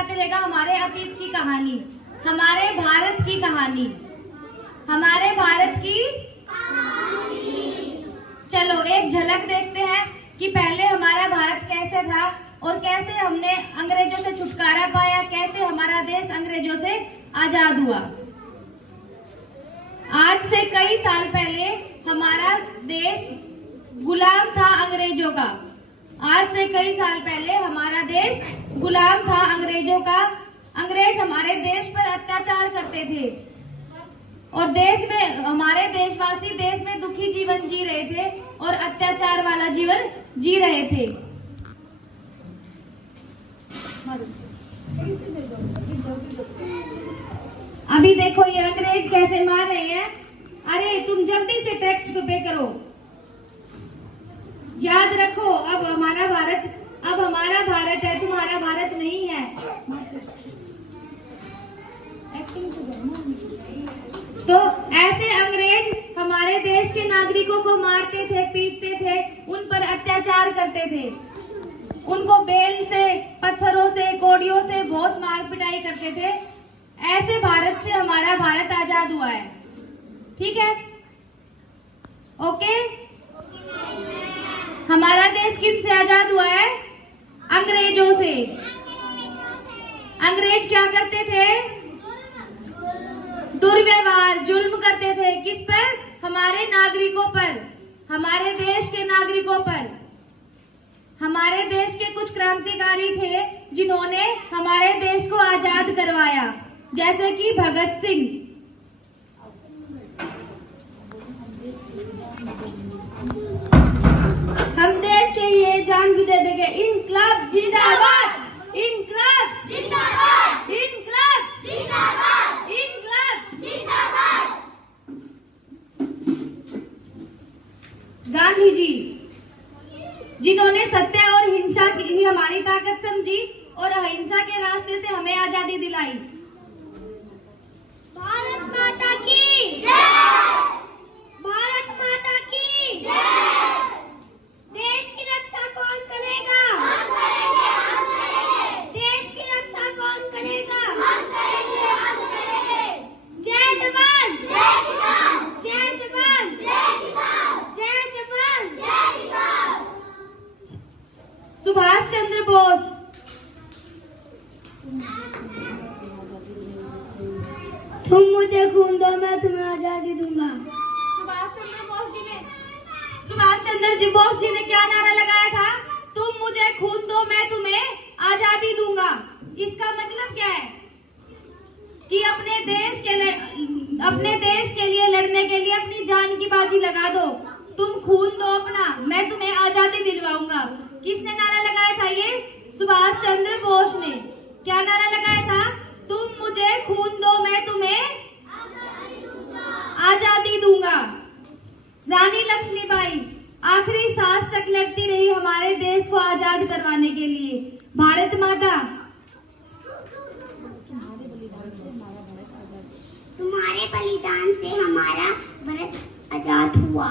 पता चलेगा हमारे अतीत की कहानी, हमारे भारत की कहानी, हमारे भारत की। चलो एक झलक देखते हैं कि पहले हमारा भारत कैसे था और कैसे हमने अंग्रेजों से छुटकारा पाया, कैसे हमारा देश अंग्रेजों से आजाद हुआ। आज से कई साल पहले हमारा देश गुलाम था अंग्रेजों का। आज से कई साल पहले हमारा देश गुलाम था अंग्रेजों का। अंग्रेज हमारे देश पर अत्याचार करते थे और देश में हमारे देशवासी देश में दुखी जीवन जी रहे थे और अत्याचार वाला जीवन जी रहे थे। अभी देखो ये अंग्रेज कैसे मार रहे हैं। अरे तुम जल्दी से टैक्स पे करो। याद रखो अब हमारा भारत है, तुम्हारा भारत नहीं है। तो ऐसे अंग्रेज हमारे देश के नागरिकों को मारते थे, पीटते थे, उन पर अत्याचार करते थे, उनको बेल से, पत्थरों से, कोड़ियों से बहुत मार पिटाई करते थे। ऐसे भारत से हमारा भारत आजाद हुआ है। ठीक है, ओके। हमारा देश किससे आजाद हुआ है? अंग्रेजों से। अंग्रेज क्या करते थे? दुर्व्यवहार, जुल्म करते थे। किस पर? हमारे नागरिकों पर, हमारे देश के नागरिकों पर। हमारे देश के कुछ क्रांतिकारी थे जिन्होंने हमारे देश को आजाद करवाया, जैसे कि भगत सिंह। हम देश के लिए जान भी दे देंगे। इनकलाब जिंदाबाद, इनकलाब जिंदाबाद, इनकलाब जिंदाबाद, इनकलाब जिंदाबाद। गांधी जी जिन्होंने सत्य और हिंसा की हमारी ताकत समझी और अहिंसा के रास्ते से हमें आजादी दिलाई। भारत माता की जय, भारत माता की जय। देश की रक्षा कौन करेगा? हम करेंगे, हम करेंगे। देश की रक्षा कौन करेगा? हम करेंगे, हम करेंगे। जय जवान, जय किसान, जय जवान, जय किसान, जय जवान, जय किसान। सुभाष चंद्र बोस। तुम मुझे खून दो, मैं तुम्हें आजादी दूंगा। सुभाष चंद्र बोस जी ने क्या नारा लगाया था? तुम मुझे खून दो, मैं तुम्हें आजादी दूंगा। इसका मतलब क्या है कि अपने देश के लिए लड़ने के लिए अपनी जान की बाजी लगा दो। तुम खून दो अपना, मैं तुम्हें आजादी दिलवाऊंगा। किसने नारा लगाया था ये? सुभाष चंद्र बोस ने। क्या नारा लगाया था? तुम मुझे खून दो, मैं तुम्हें आजादी दूंगा। रानी लक्ष्मीबाई आखिरी सांस तक लड़ती रही हमारे देश को आजाद करवाने के लिए। भारत माता तुम्हारे बलिदान से हमारा भारत आजाद हुआ।